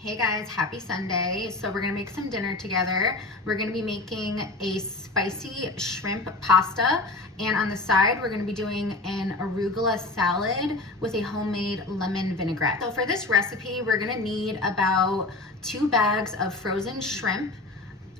Hey guys, happy Sunday. So we're gonna make some dinner together. We're gonna be making a spicy shrimp pasta, and on the side we're gonna be doing an arugula salad with a homemade lemon vinaigrette. So for this recipe, we're gonna need about 2 bags of frozen shrimp.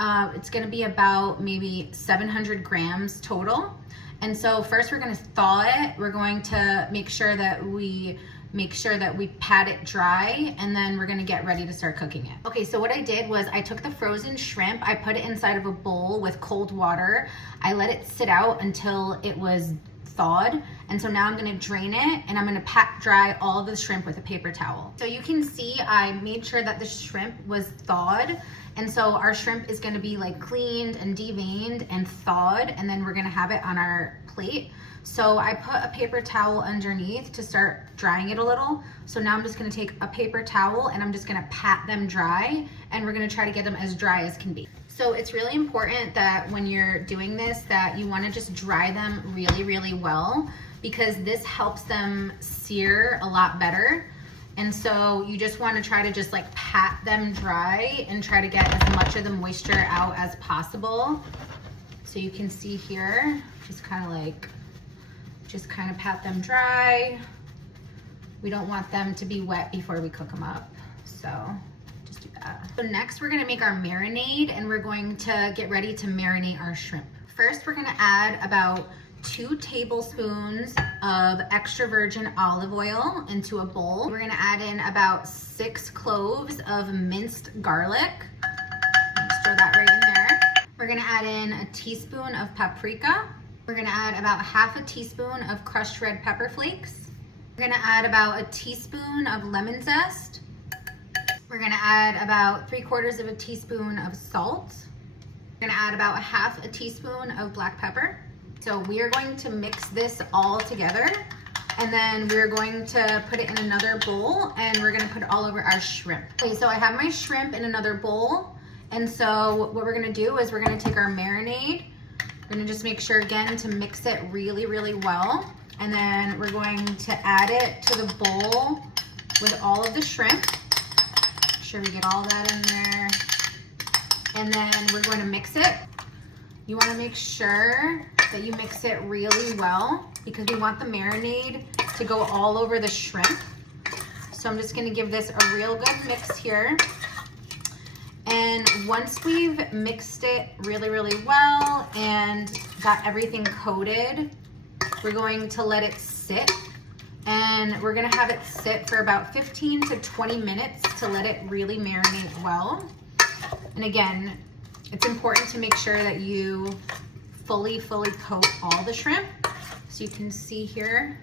It's gonna be about maybe 700 grams total. And so first we're gonna thaw it. We're going to make sure that we pat it dry, and then we're gonna get ready to start cooking it. Okay, so what I did was I took the frozen shrimp, I put it inside of a bowl with cold water. I let it sit out until it was thawed. And so now I'm gonna drain it, and I'm gonna pat dry all of the shrimp with a paper towel. So you can see I made sure that the shrimp was thawed. And so our shrimp is gonna be like cleaned and deveined and thawed, and then we're gonna have it on our plate. So I put a paper towel underneath to start drying it a little. So now I'm just gonna take a paper towel and I'm just gonna pat them dry, and we're gonna try to get them as dry as can be. So it's really important that when you're doing this, that you wanna just dry them really, really well, because this helps them sear a lot better. And so you just wanna try to just like pat them dry and try to get as much of the moisture out as possible. So you can see here, just kind of pat them dry. We don't want them to be wet before we cook them up, so just do that. So next we're gonna make our marinade, and we're going to get ready to marinate our shrimp. First, we're gonna add about 2 tablespoons of extra virgin olive oil into a bowl. We're gonna add in about 6 cloves of minced garlic. Just throw that right in there. We're gonna add in a teaspoon of paprika. We're gonna add about ½ a teaspoon of crushed red pepper flakes. We're gonna add about a teaspoon of lemon zest. We're gonna add about 3/4 of a teaspoon of salt. We're gonna add about ½ a teaspoon of black pepper. So we are going to mix this all together, and then we're going to put it in another bowl, and we're gonna put it all over our shrimp. Okay, so I have my shrimp in another bowl, and so what we're gonna do is we're gonna take our marinade. We're gonna just make sure again to mix it really, really well. And then we're going to add it to the bowl with all of the shrimp. Make sure we get all that in there. And then we're going to mix it. You wanna make sure that you mix it really well, because we want the marinade to go all over the shrimp. So I'm just gonna give this a real good mix here. And once we've mixed it really, really well and got everything coated, we're going to let it sit. And we're gonna have it sit for about 15 to 20 minutes to let it really marinate well. And again, it's important to make sure that you fully coat all the shrimp. So you can see here.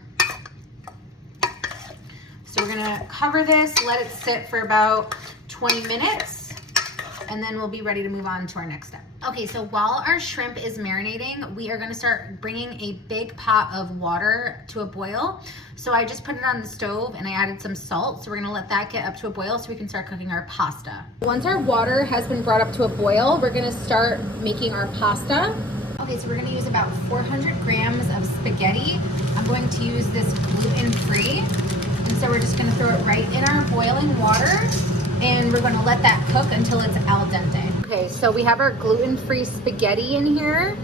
So we're gonna cover this, let it sit for about 20 minutes. And then we'll be ready to move on to our next step. Okay, so while our shrimp is marinating, we are gonna start bringing a big pot of water to a boil. So I just put it on the stove and I added some salt. So we're gonna let that get up to a boil so we can start cooking our pasta. Once our water has been brought up to a boil, we're gonna start making our pasta. Okay, so we're gonna use about 400 grams of spaghetti. I'm going to use this gluten-free. And so we're just gonna throw it right in our boiling water, and we're gonna let that cook until it's al dente. Okay, so we have our gluten-free spaghetti in here,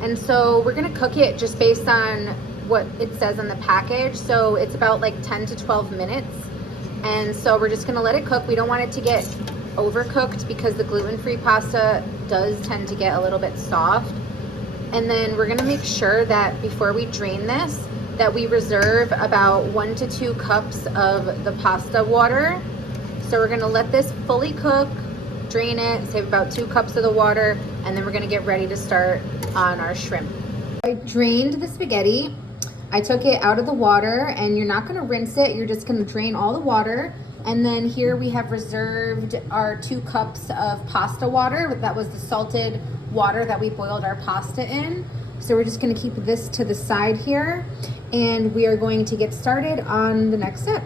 and so we're gonna cook it just based on what it says on the package. So it's about like 10 to 12 minutes. And so we're just gonna let it cook. We don't want it to get overcooked, because the gluten-free pasta does tend to get a little bit soft. And then we're gonna make sure that before we drain this, that we reserve about 1 to 2 cups of the pasta water. So we're gonna let this fully cook, drain it, save about 2 cups of the water, and then we're gonna get ready to start on our shrimp. I drained the spaghetti. I took it out of the water, and you're not gonna rinse it, you're just gonna drain all the water. And then here we have reserved our 2 cups of pasta water. That was the salted water that we boiled our pasta in. So we're just gonna keep this to the side here, and we are going to get started on the next step.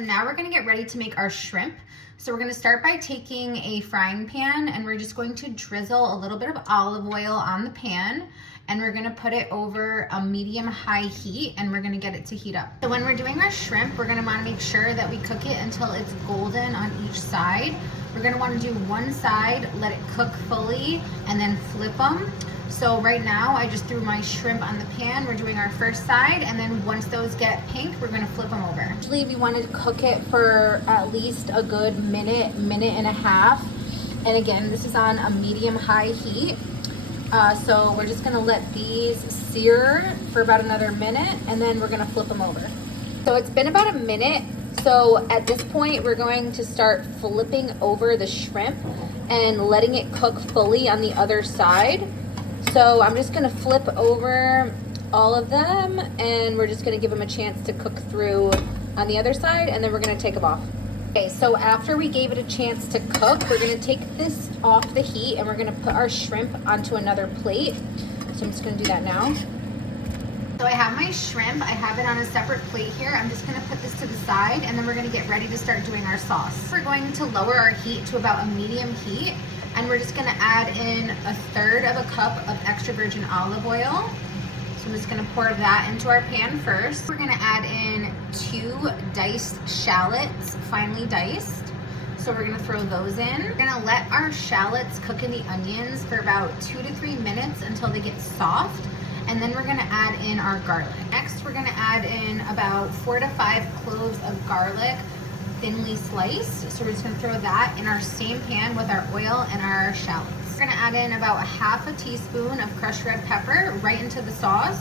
Now we're gonna get ready to make our shrimp. So we're gonna start by taking a frying pan and we're just going to drizzle a little bit of olive oil on the pan, and we're gonna put it over a medium-high heat, and we're gonna get it to heat up. So when we're doing our shrimp, we're gonna wanna make sure that we cook it until it's golden on each side. We're gonna wanna do one side, let it cook fully, and then flip them. So right now, I just threw my shrimp on the pan. We're doing our first side, and then once those get pink, we're gonna flip them over. Usually we want to cook it for at least a good minute and a half. And again, this is on a medium-high heat. So we're just gonna let these sear for about another minute, and then we're gonna flip them over. So it's been about a minute. So at this point, we're going to start flipping over the shrimp and letting it cook fully on the other side. So I'm just gonna flip over all of them, and we're just gonna give them a chance to cook through on the other side, and then we're gonna take them off. Okay, so after we gave it a chance to cook, we're gonna take this off the heat and we're gonna put our shrimp onto another plate. So I'm just gonna do that now. So I have my shrimp, I have it on a separate plate here. I'm just gonna put this to the side, and then we're gonna get ready to start doing our sauce. We're going to lower our heat to about a medium heat, and we're just gonna add in 1/3 of a cup of extra virgin olive oil. So I'm just gonna pour that into our pan first. We're gonna add in 2 diced shallots, finely diced. So we're gonna throw those in. We're gonna let our shallots cook in the onions for about 2 to 3 minutes until they get soft. And then we're gonna add in our garlic. Next, we're gonna add in about 4 to 5 cloves of garlic, thinly sliced. So we're just gonna throw that in our same pan with our oil and our shallots. We're gonna add in about 1/2 teaspoon of crushed red pepper right into the sauce.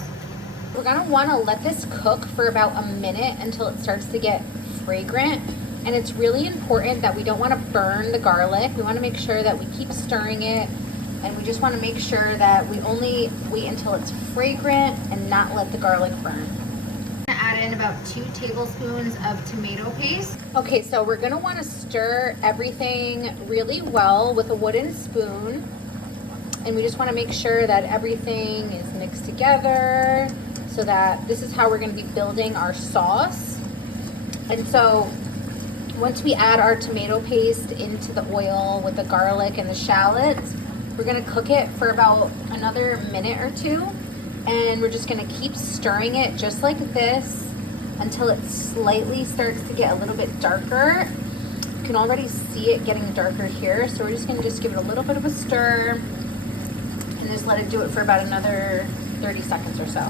We're gonna wanna let this cook for about a minute until it starts to get fragrant. And it's really important that we don't wanna burn the garlic. We wanna make sure that we keep stirring it, and we just wanna make sure that we only wait until it's fragrant and not let the garlic burn. Add in about 2 tablespoons of tomato paste. Okay, so we're gonna wanna stir everything really well with a wooden spoon. And we just wanna make sure that everything is mixed together, so that this is how we're gonna be building our sauce. And so once we add our tomato paste into the oil with the garlic and the shallots, we're gonna cook it for about another minute or 2. And we're just gonna keep stirring it just like this until it slightly starts to get a little bit darker. You can already see it getting darker here. So we're just gonna give it a little bit of a stir and just let it do it for about another 30 seconds or so.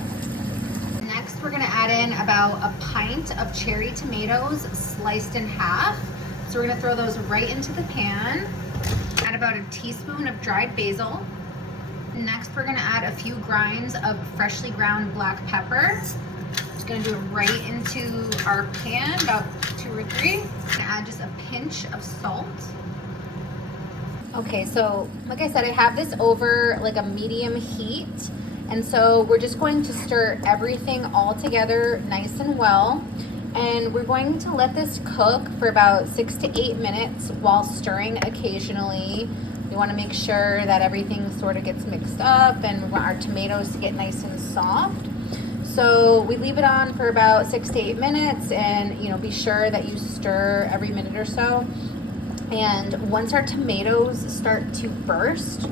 Next, we're gonna add in about a pint of cherry tomatoes sliced in half. So we're gonna throw those right into the pan. Add about a teaspoon of dried basil. Next, we're gonna add a few grinds of freshly ground black pepper. Just gonna do it right into our pan, about 2 or 3. Gonna add just a pinch of salt. Okay, so like I said, I have this over like a medium heat. And so we're just going to stir everything all together nice and well. And we're going to let this cook for about 6 to 8 minutes while stirring occasionally. We want to make sure that everything sort of gets mixed up, and we want our tomatoes to get nice and soft. So we leave it on for about 6 to 8 minutes, and be sure that you stir every minute or so. And once our tomatoes start to burst,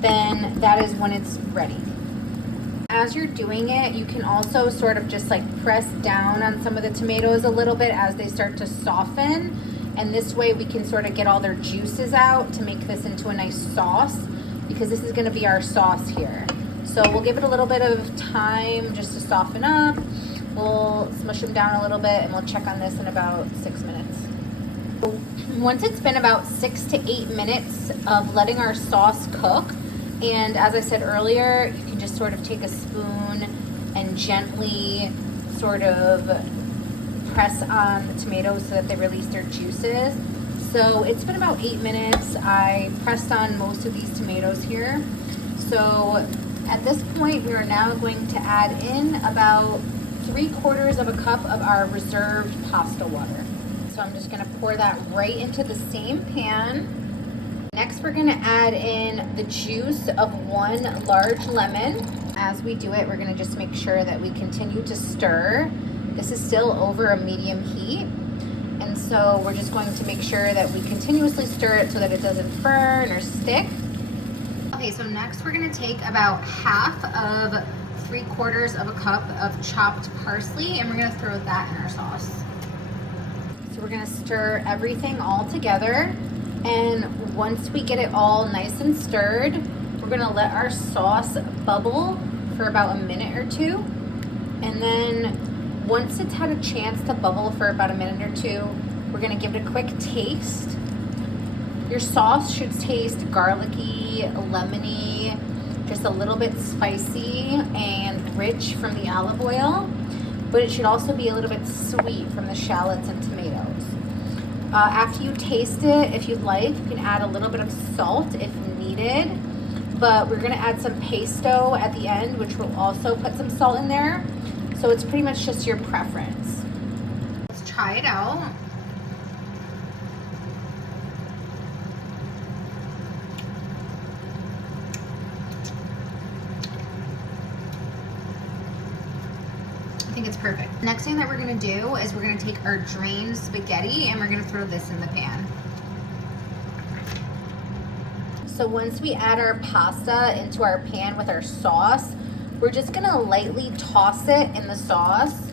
then that is when it's ready. As you're doing it, you can also sort of just like press down on some of the tomatoes a little bit as they start to soften. And this way we can sort of get all their juices out to make this into a nice sauce, because this is gonna be our sauce here. So we'll give it a little bit of time just to soften up. We'll smush them down a little bit, and we'll check on this in about 6 minutes. Once it's been about 6 to 8 minutes of letting our sauce cook, and as I said earlier, you can just sort of take a spoon and gently sort of press on the tomatoes so that they release their juices. So it's been about 8 minutes. I pressed on most of these tomatoes here. So at this point, we are now going to add in about 3/4 of a cup of our reserved pasta water. So I'm just gonna pour that right into the same pan. Next, we're gonna add in the juice of 1 large lemon. As we do it, we're gonna just make sure that we continue to stir. This is still over a medium heat. And So we're just going to make sure that we continuously stir it so that it doesn't burn or stick. Okay, so next we're gonna take about half of 3/4 of a cup of chopped parsley, and we're gonna throw that in our sauce. So we're gonna stir everything all together, and once we get it all nice and stirred, we're gonna let our sauce bubble for about a minute or two. And then once it's had a chance to bubble for about a minute or two, we're gonna give it a quick taste. Your sauce should taste garlicky, lemony, just a little bit spicy and rich from the olive oil, but it should also be a little bit sweet from the shallots and tomatoes. After you taste it, if you'd like, you can add a little bit of salt if needed, but we're gonna add some pesto at the end, which will also put some salt in there. So it's pretty much just your preference. Let's try it out. I think it's perfect. Next thing that we're gonna do is we're gonna take our drained spaghetti and we're gonna throw this in the pan. So once we add our pasta into our pan with our sauce, we're just gonna lightly toss it in the sauce,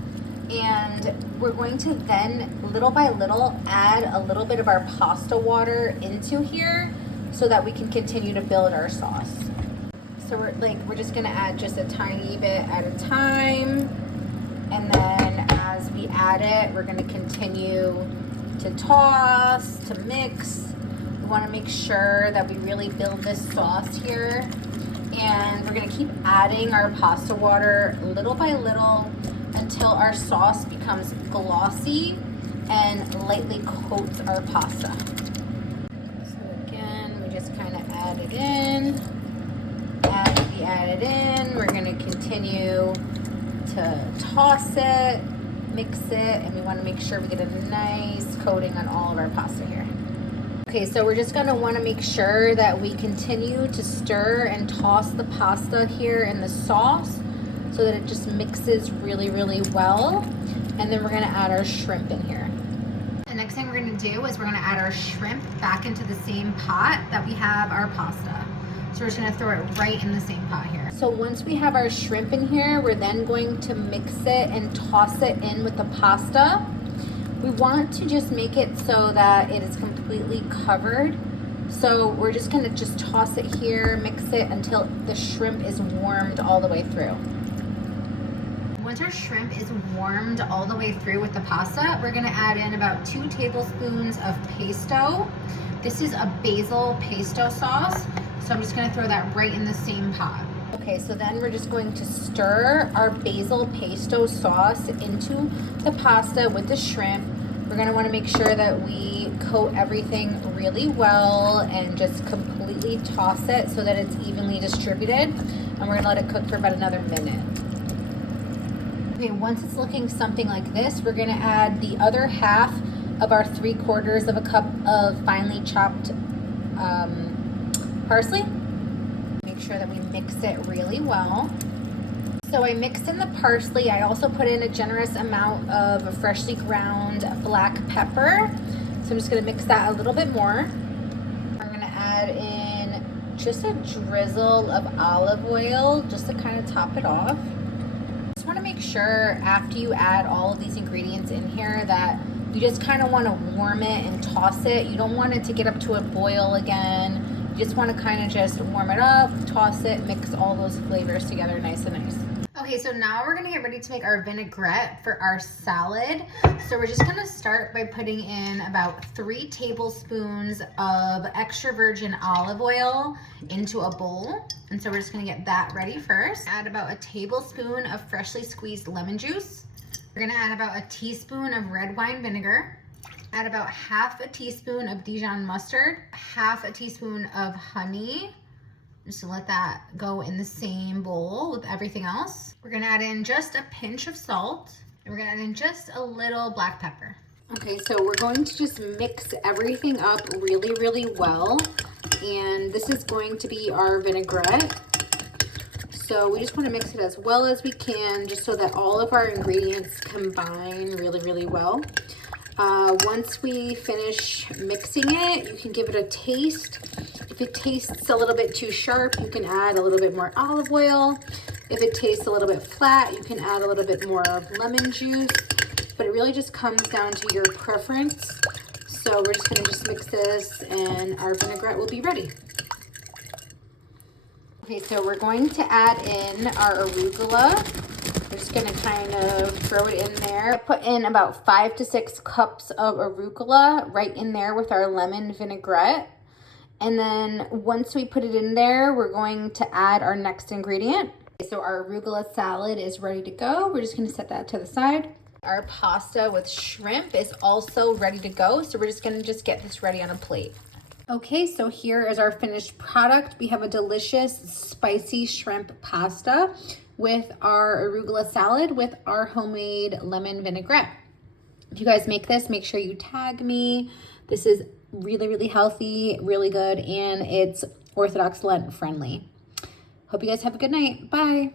and we're going to then little by little add a little bit of our pasta water into here so that we can continue to build our sauce. So we're just gonna add just a tiny bit at a time. And then as we add it, we're gonna continue to toss, to mix. We wanna make sure that we really build this sauce here. And we're gonna keep adding our pasta water little by little until our sauce becomes glossy and lightly coats our pasta. So again, we just kind of add it in. As we add it in, we're gonna continue to toss it, mix it, and we want to make sure we get a nice coating on all of our pasta here. Okay, so we're just going to want to make sure that we continue to stir and toss the pasta here in the sauce so that it just mixes really, really well. And then we're going to add our shrimp in here. The next thing we're going to do is we're going to add our shrimp back into the same pot that we have our pasta. So we're just gonna throw it right in the same pot here. So once we have our shrimp in here, we're then going to mix it and toss it in with the pasta. We want to just make it so that it is completely covered. So we're just gonna just toss it here, mix it until the shrimp is warmed all the way through. Once our shrimp is warmed all the way through with the pasta, we're gonna add in about 2 tablespoons of pesto. This is a basil pesto sauce. So I'm just gonna throw that right in the same pot. Okay, so then we're just going to stir our basil pesto sauce into the pasta with the shrimp. We're gonna wanna make sure that we coat everything really well and just completely toss it so that it's evenly distributed. And we're gonna let it cook for about another minute. Okay, once it's looking something like this, we're gonna add the other half of our 3/4 of a cup of finely chopped parsley. Make sure that we mix it really well. So I mixed in the parsley. I also put in a generous amount of freshly ground black pepper. So I'm just gonna mix that a little bit more. We're gonna add in just a drizzle of olive oil just to kind of top it off. Just wanna make sure after you add all of these ingredients in here that you just kind of wanna warm it and toss it. You don't want it to get up to a boil again. You just want to kind of just warm it up, toss it, mix all those flavors together nice and nice. Okay, so now we're gonna get ready to make our vinaigrette for our salad. So we're just gonna start by putting in about 3 tablespoons of extra virgin olive oil into a bowl. And so we're just gonna get that ready first. Add about a tablespoon of freshly squeezed lemon juice. We're gonna add about a teaspoon of red wine vinegar. Add about 1/2 teaspoon of Dijon mustard, 1/2 teaspoon of honey. Just to let that go in the same bowl with everything else. We're gonna add in just a pinch of salt, and we're gonna add in just a little black pepper. Okay, so we're going to just mix everything up really, really well. And this is going to be our vinaigrette. So we just wanna mix it as well as we can, just so that all of our ingredients combine really, really well. Once we finish mixing it, you can give it a taste. If it tastes a little bit too sharp, you can add a little bit more olive oil. If it tastes a little bit flat, you can add a little bit more of lemon juice. But it really just comes down to your preference. So we're just gonna mix this and our vinaigrette will be ready. Okay, so we're going to add in our arugula. We're just gonna kind of throw it in there. Put in about 5 to 6 cups of arugula right in there with our lemon vinaigrette. And then once we put it in there, we're going to add our next ingredient. So our arugula salad is ready to go. We're just gonna set that to the side. Our pasta with shrimp is also ready to go. So we're just gonna get this ready on a plate. Okay, so here is our finished product. We have a delicious spicy shrimp pasta with our arugula salad with our homemade lemon vinaigrette. If you guys make this, make sure you tag me. This is really, really healthy, really good, and it's Orthodox Lent friendly. Hope you guys have a good night. Bye.